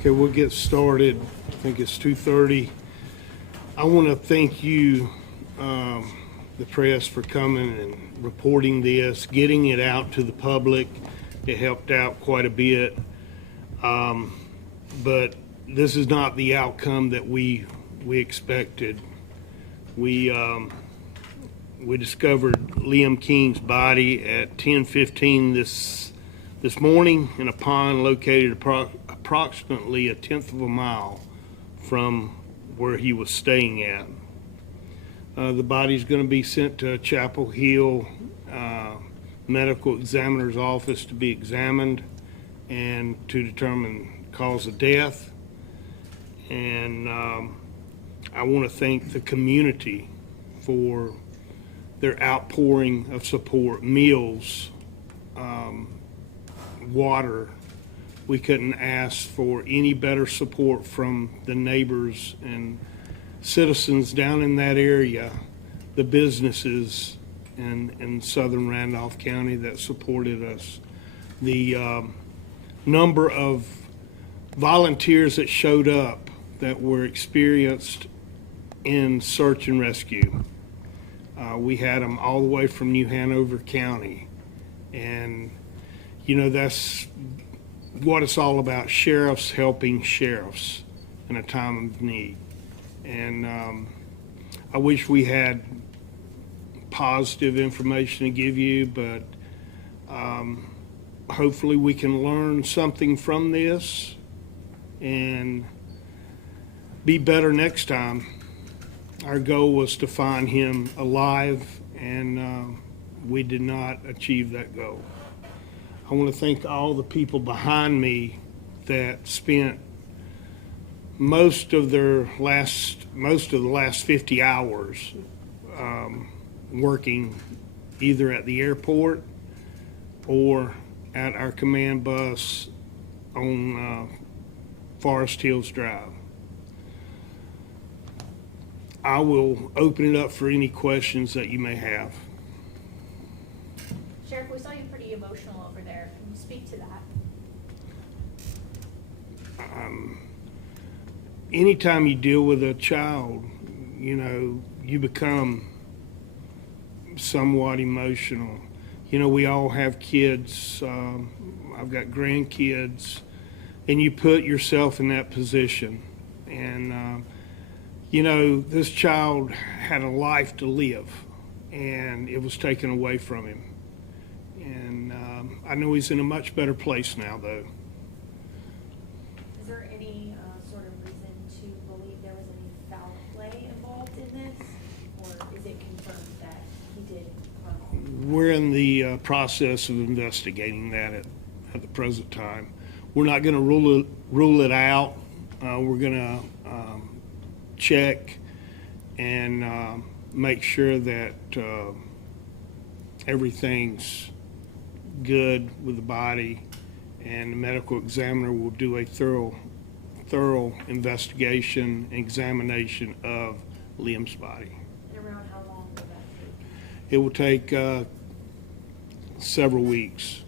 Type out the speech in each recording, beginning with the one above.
Okay, we'll get started. I think it's 2:30. I want to thank you, the press, for coming and reporting this, getting it out to the public. It helped out quite a bit. But this is not the outcome that we expected. We discovered Liam King's body at 10:15 this morning in a pond located approximately a tenth of a mile from where he was staying at. The body's going to be sent to Chapel Hill medical examiner's office to be examined and to determine cause of death. And I want to thank the community for their outpouring of support, meals, water. We couldn't ask for any better support from the neighbors and citizens down in that area, the businesses in southern Randolph County that supported us. The number of volunteers that showed up that were experienced in search and rescue. We had them all the way from New Hanover County. And, you know, that's what it's all about, sheriffs helping sheriffs in a time of need. And I wish we had positive information to give you, but hopefully we can learn something from this and be better next time. Our goal was to find him alive, and we did not achieve that goal. I want to thank all the people behind me that spent most of the last 50 hours working either at the airport or at our command bus on Forest Hills Drive. I will open it up for any questions that you may have. Sheriff, we saw you pretty emotional over there. Can you speak to that? Anytime you deal with a child, you know, you become somewhat emotional. You know, we all have kids. I've got grandkids, and you put yourself in that position. And, you know, this child had a life to live, and it was taken away from him. And I know he's in a much better place now, though. Is there any sort of reason to believe there was any foul play involved in this, or is it confirmed that he did harm? We're in the process of investigating that at the present time. We're not going to rule it out. We're going to check and make sure that everything's good with the body, and the medical examiner will do a thorough investigation and examination of Liam's body. And around how long will that take? It will take several weeks.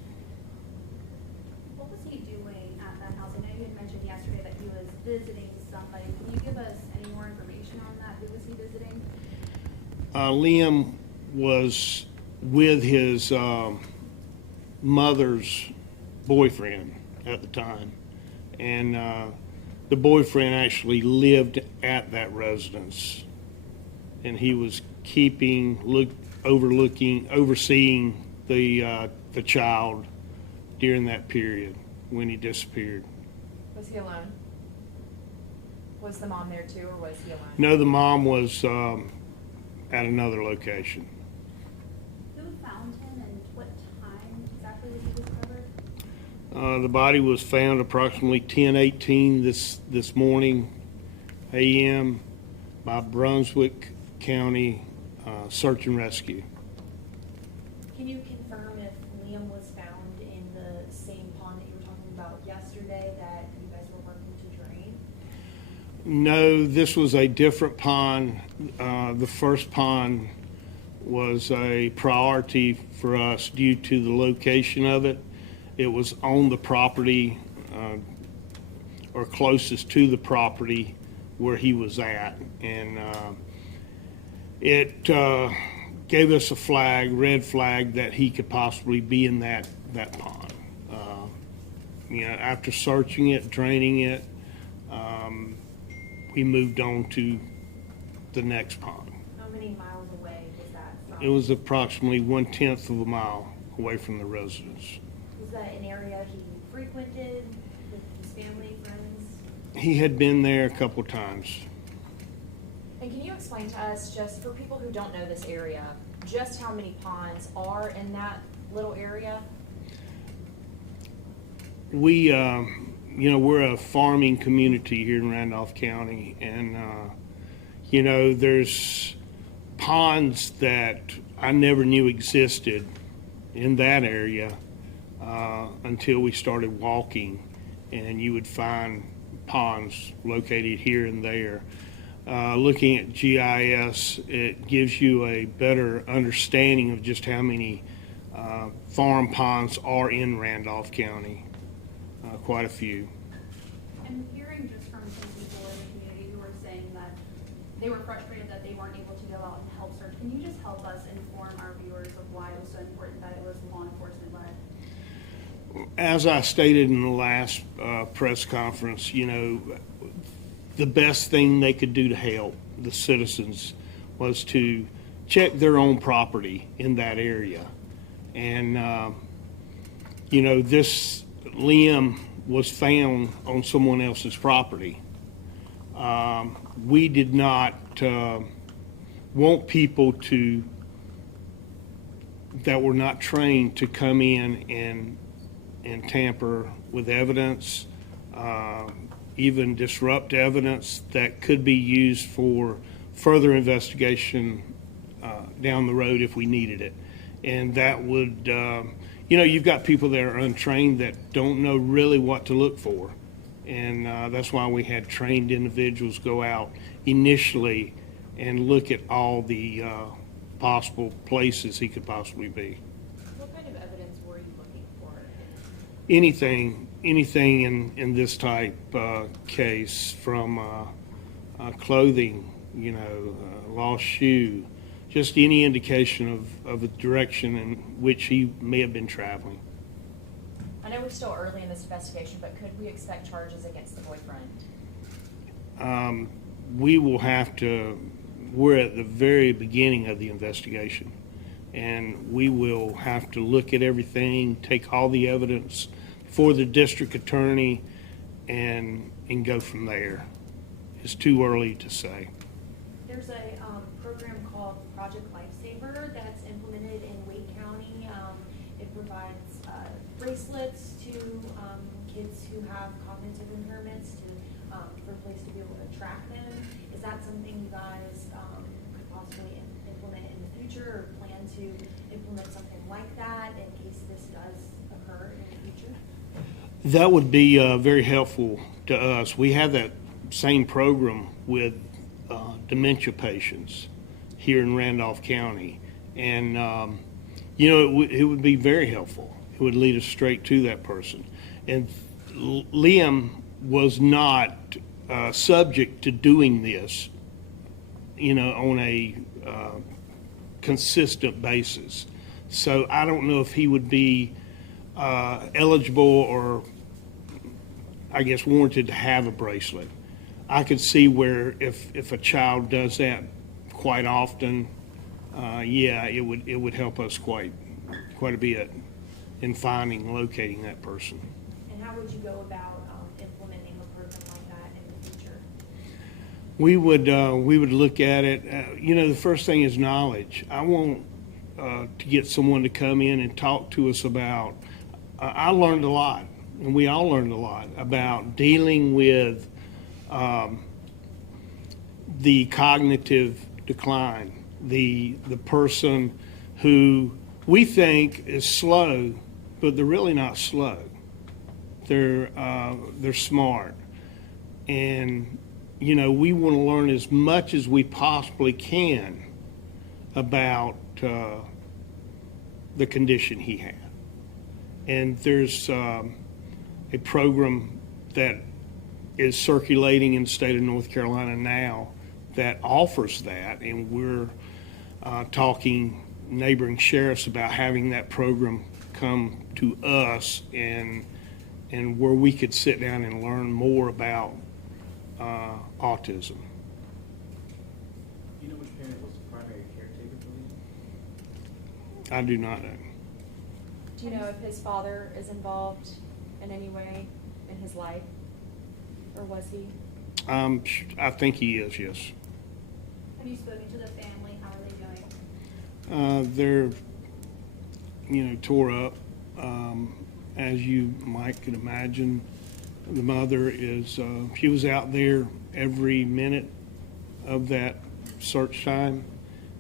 What was he doing at that house? I know you had mentioned yesterday that he was visiting somebody. Can you give us any more information on that? Who was he visiting? Liam was with his mother's boyfriend at the time, and the boyfriend actually lived at that residence, and he was overseeing the child during that period when he disappeared. Was he alone? Was the mom there too, or was he alone? No, the mom was at another location. Who found him and what time exactly was he discovered? The body was found approximately 10:18 this morning, a.m. by Brunswick County Search and Rescue. Can you confirm if Liam was found in the same pond that you were talking about yesterday that you guys were working to drain? No, this was a different pond. The first pond was a priority for us due to the location of it. It was on the property or closest to the property where he was at. And it gave us a red flag, that he could possibly be in that pond. After searching it, draining it, we moved on to the next pond. How many miles away was that from? It was approximately 1/10 of a mile away from the residence. Was that an area he frequented with his family, friends? He had been there a couple times. And can you explain to us, just for people who don't know this area, just how many ponds are in that little area? We're a farming community here in Randolph County, and, there's ponds that I never knew existed in that area until we started walking, and you would find ponds located here and there. Looking at GIS, it gives you a better understanding of just how many farm ponds are in Randolph County. Quite a few. I'm hearing just from some people in the community who are saying that they were frustrated that they weren't able to go out and help search. Can you just help us inform our viewers of why it was so important that it was law enforcement led? As I stated in the last press conference, the best thing they could do to help the citizens was to check their own property in that area. And, this limb was found on someone else's property. We did not want people that were not trained to come in and tamper with evidence, even disrupt evidence that could be used for further investigation down the road if we needed it. And that would, you've got people that are untrained that don't know really what to look for. And that's why we had trained individuals go out initially and look at all the possible places he could possibly be. What kind of evidence were you looking for? Anything in this type case, from clothing, lost shoe, just any indication of the direction in which he may have been traveling. I know we're still early in this investigation, but could we expect charges against the boyfriend? We will have to, we're at the very beginning of the investigation, and we will have to look at everything, take all the evidence for the district attorney, and go from there. It's too early to say. There's a program called Project Lifesaver that's implemented in Wake County. It provides bracelets to kids who have cognitive impairments for a place to be able to track them. Is that something you guys could possibly implement in the future, or plan to implement something like that in case this does occur in the future? That would be very helpful to us. We have that same program with dementia patients here in Randolph County. And, it would be very helpful. It would lead us straight to that person. And Liam was not subject to doing this, on a consistent basis. So I don't know if he would be eligible or, I guess, warranted to have a bracelet. I could see where if a child does that quite often, it would help us quite a bit in locating that person. And how would you go about implementing a program like that in the future? We would look at it. The first thing is knowledge. I want to get someone to come in and talk to us about. I learned a lot, and we all learned a lot about dealing with the cognitive decline, the person who we think is slow, but they're really not slow. They're smart, and we want to learn as much as we possibly can about the condition he had. And there's a program that is circulating in the state of North Carolina now that offers that, and we're talking neighboring sheriffs about having that program come to us and where we could sit down and learn more about autism. Do you know which parent was the primary caretaker for you? I do not know. Do you know if his father is involved in any way in his life? Or was he? I think he is, yes. Have you spoken to the family? How are they doing? They're, tore up. As you might could imagine, the mother is, she was out there every minute of that search time,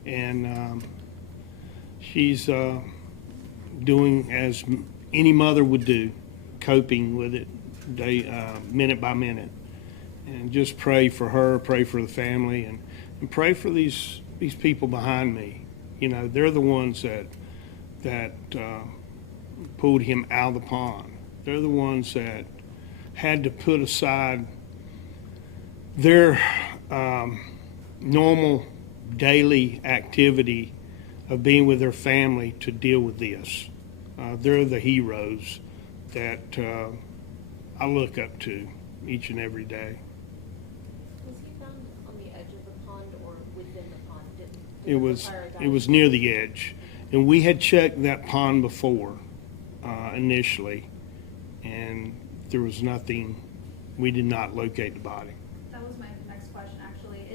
and she's doing as any mother would do, coping with it minute by minute. And just pray for her, pray for the family, and pray for these people behind me. They're the ones that pulled him out of the pond. They're the ones that had to put aside their normal daily activity of being with their family to deal with this. They're the heroes that I look up to each and every day. Was he found on the edge of the pond or within the pond? Did It was require a it was dive? near the edge, and we had checked that pond before initially, and there was nothing. We did not locate the body. That was my next question, actually,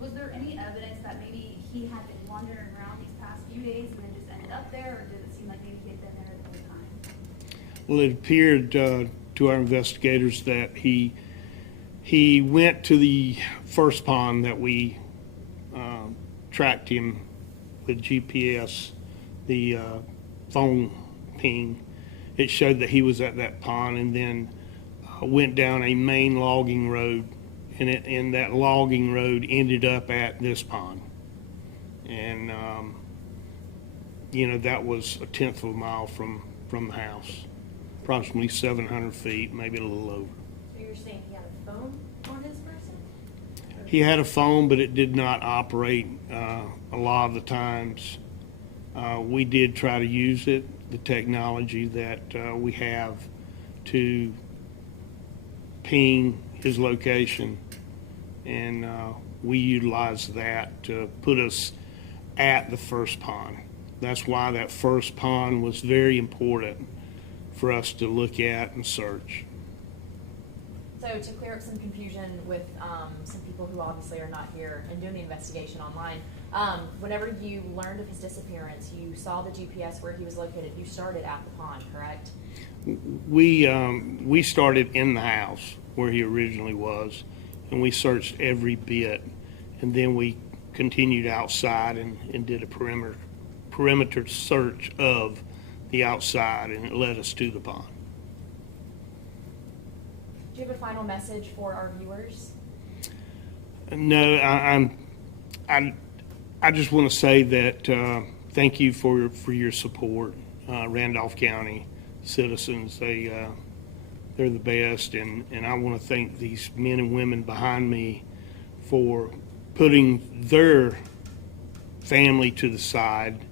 was there any evidence that maybe he had been wandering around these past few days and then just ended up there, or did it seem like maybe he had been there the whole time? Well, it appeared to our investigators that he went to the first pond that we tracked him with GPS, the phone ping. It showed that he was at that pond, and then went down a main logging road, and that logging road ended up at this pond. And that was a tenth of a mile from the house, approximately 700 feet, maybe a little over. So you're saying he had a phone on his person? He had a phone, but it did not operate a lot of the times. We did try to use it, the technology that we have to ping his location, and we utilized that to put us at the first pond. That's why that first pond was very important for us to look at and search. So to clear up some confusion with some people who obviously are not here and doing the investigation online, whenever you learned of his disappearance, you saw the GPS where he was located. You started at the pond, correct? We started in the house where he originally was, and we searched every bit, and then we continued outside and did a perimeter search of the outside, and it led us to the pond. Do you have a final message for our viewers? No, I just want to say that thank you for your support, Randolph County citizens. They're the best, and I want to thank these men and women behind me for putting their family to the side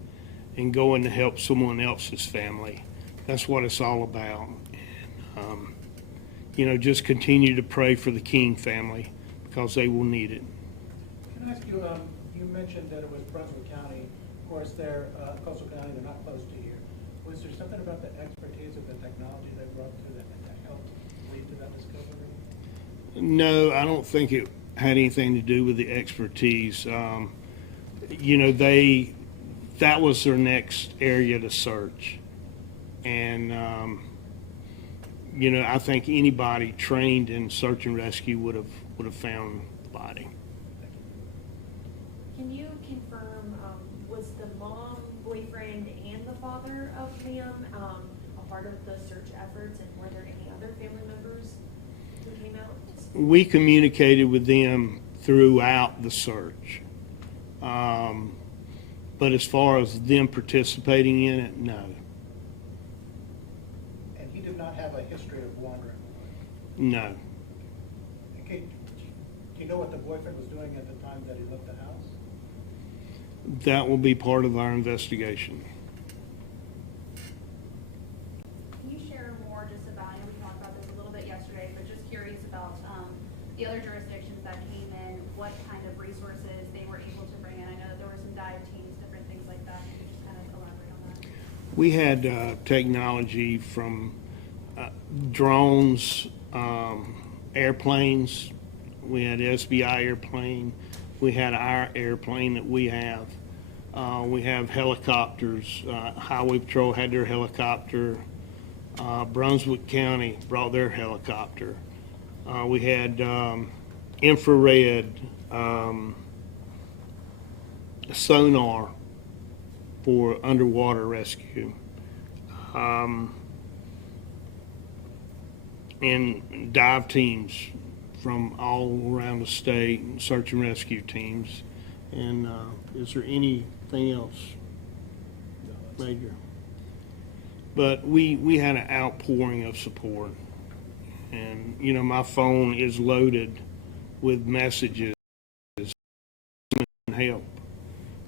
and going to help someone else's family. That's what it's all about. And, just continue to pray for the King family because they will need it. Can I ask you, you mentioned that it was Brunswick County. Of course, they're Coastal County, they're not close to here. Was there something about the expertise of the technology they brought to that helped lead to that discovery? No, I don't think it had anything to do with the expertise. That was their next area to search. And, I think anybody trained in search and rescue would have found the body. Can you confirm, was the mom, boyfriend, and the father of Liam a part of the search efforts, and were there any other family members who came out? We communicated with them throughout the search. But as far as them participating in it, no. And he did not have a history of wandering. No. Okay, do you know what the boyfriend was doing at the time that he left the house? That will be part of our investigation. Can you share more just about, I know we talked about this a little bit yesterday, but just curious about the other jurisdictions that came in, what kind of resources they were able to bring in? I know that there were some dive teams, different things like that. Can you just kind of elaborate on that? We had technology from drones, airplanes. We had SBI airplane. We had our airplane that we have. We have helicopters. Highway Patrol had their helicopter. Brunswick County brought their helicopter. We had infrared sonar for underwater rescue. And dive teams from all around the state, and search and rescue teams. And is there anything else major? But we had an outpouring of support. And, you know, my phone is loaded with messages and help.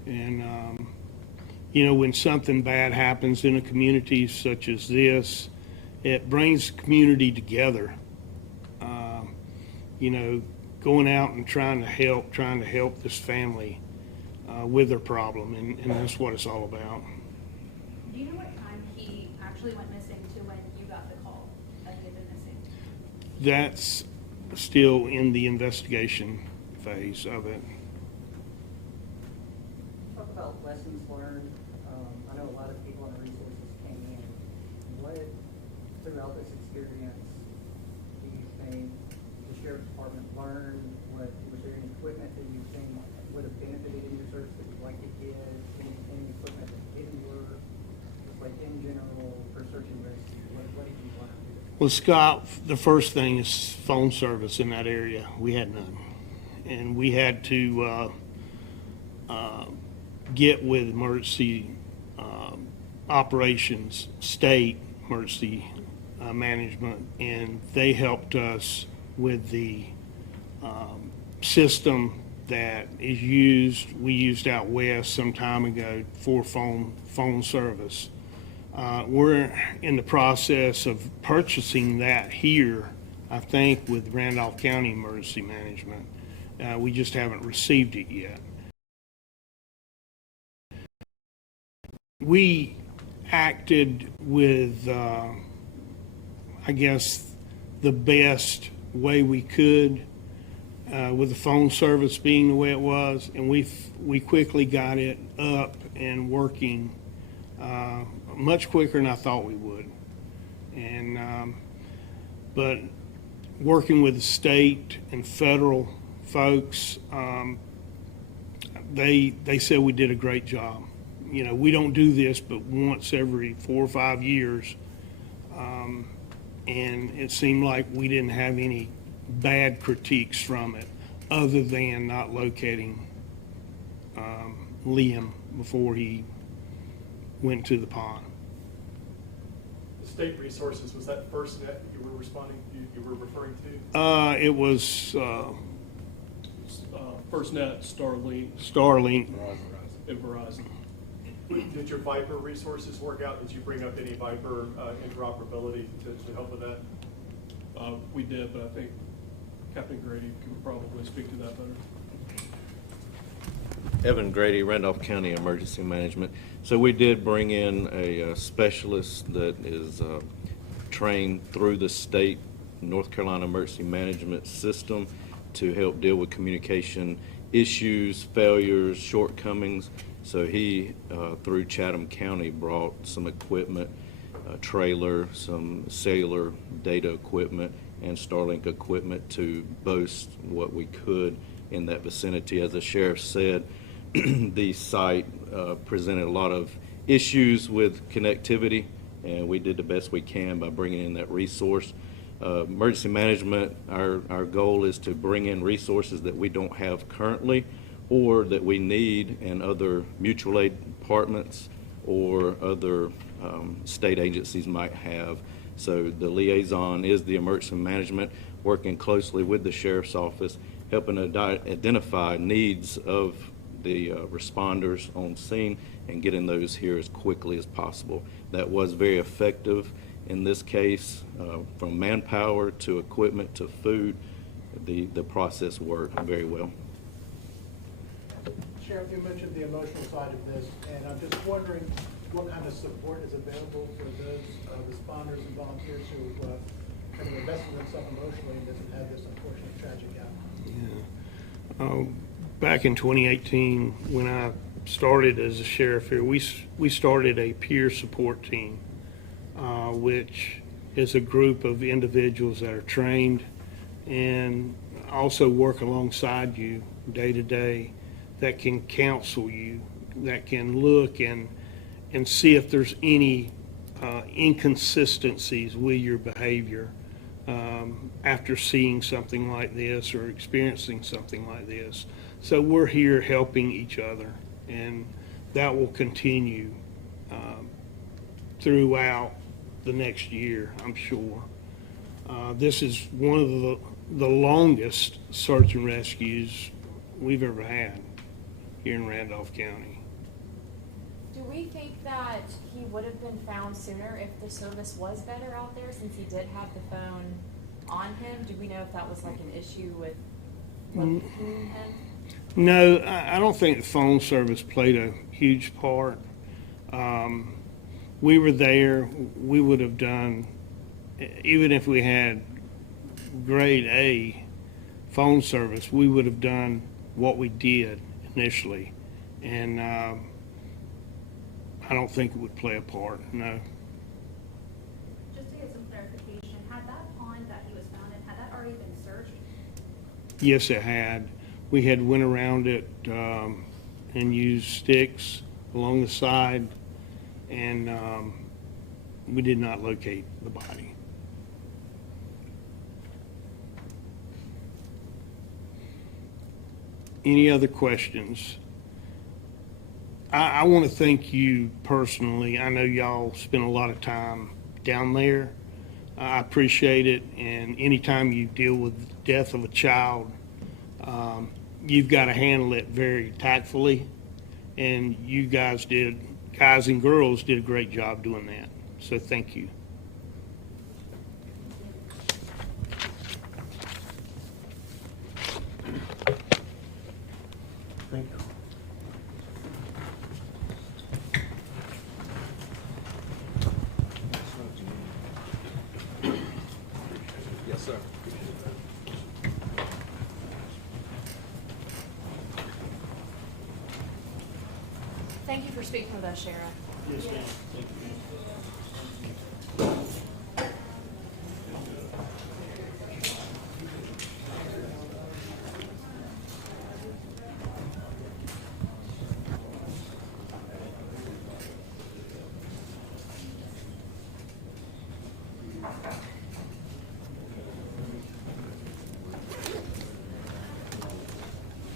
And, you know, when something bad happens in a community such as this, it brings the community together. You know, going out and trying to help this family with their problem, and that's what it's all about. Do you know what time he actually went missing to when you got the call that he had been missing? That's still in the investigation phase of it. Talk about lessons learned. I know a lot of people in the resources came in. What, throughout this experience, do you think the sheriff's department learned? Was there any equipment that you think would have benefited in your service that you'd like to get? Any equipment that didn't work? Just like in general for search and rescue, what did you learn? Well, Scott, the first thing is phone service in that area. We had none. And we had to get with emergency operations, state emergency management, and they helped us with the system that is used, we used out west some time ago for phone service. We're in the process of purchasing that here, I think, with Randolph County Emergency Management. We just haven't received it yet. We acted with, I guess, the best way we could, with the phone service being the way it was, and we quickly got it up and working much quicker than I thought we would. And but working with the state and federal folks, they said we did a great job. You know, we don't do this but once every 4 or 5 years, and it seemed like we didn't have any bad critiques from it, other than not locating Liam before he went to the pond. The state resources, was that FirstNet that you were you were referring to? It was FirstNet, Starlink, Starlink. and Verizon. Did your Viper resources work out? Did you bring up any Viper interoperability to help with that? We did, but I think Captain Grady can probably speak to that better. Evan Grady, Randolph County Emergency Management. So we did bring in a specialist that is trained through the state North Carolina Emergency Management System to help deal with communication issues, failures, shortcomings. So he, through Chatham County, brought some equipment, a trailer, some cellular data equipment, and Starlink equipment to boast what we could in that vicinity. As the sheriff said, the site presented a lot of issues with connectivity, and we did the best we can by bringing in that resource. Emergency management, our goal is to bring in resources that we don't have currently or that we need in other mutual aid departments or other state agencies might have. So the liaison is the emergency management, working closely with the sheriff's office, helping to identify needs of the responders on scene and getting those here as quickly as possible. That was very effective in this case, from manpower to equipment to food. The process worked very well. Sheriff, you mentioned the emotional side of this, and I'm just wondering what kind of support is available for those responders and volunteers who kind of invested themselves emotionally and doesn't have this unfortunate tragic outcome. Yeah. Back in 2018, when I started as a sheriff here, we started a peer support team, which is a group of individuals that are trained and also work alongside you day to day, that can counsel you, that can look and see if there's any inconsistencies with your behavior after seeing something like this or experiencing something like this. So we're here helping each other, and that will continue throughout the next year, I'm sure. This is one of the longest search and rescues we've ever had here in Randolph County. Do we think that he would have been found sooner if the service was better out there, since he did have the phone on him? Do we know if that was like an issue with locating him? No, I don't think the phone service played a huge part. We were there, we would have done, even if we had grade A phone service, we would have done what we did initially. And I don't think it would play a part, no. Just to get some clarification, had that pond that he was found in, had that already been searched? Yes, it had. We had went around it and used sticks along the side, and we did not locate the body. Any other questions? I want to thank you personally. I know y'all spend a lot of time down there. I appreciate it, and anytime you deal with the death of a child, you've got to handle it very tactfully, and you guys and girls did a great job doing that. So thank you. Thank you. Yes, sir. Thank you for speaking with us, Sheriff. Yes, ma'am. Thank you.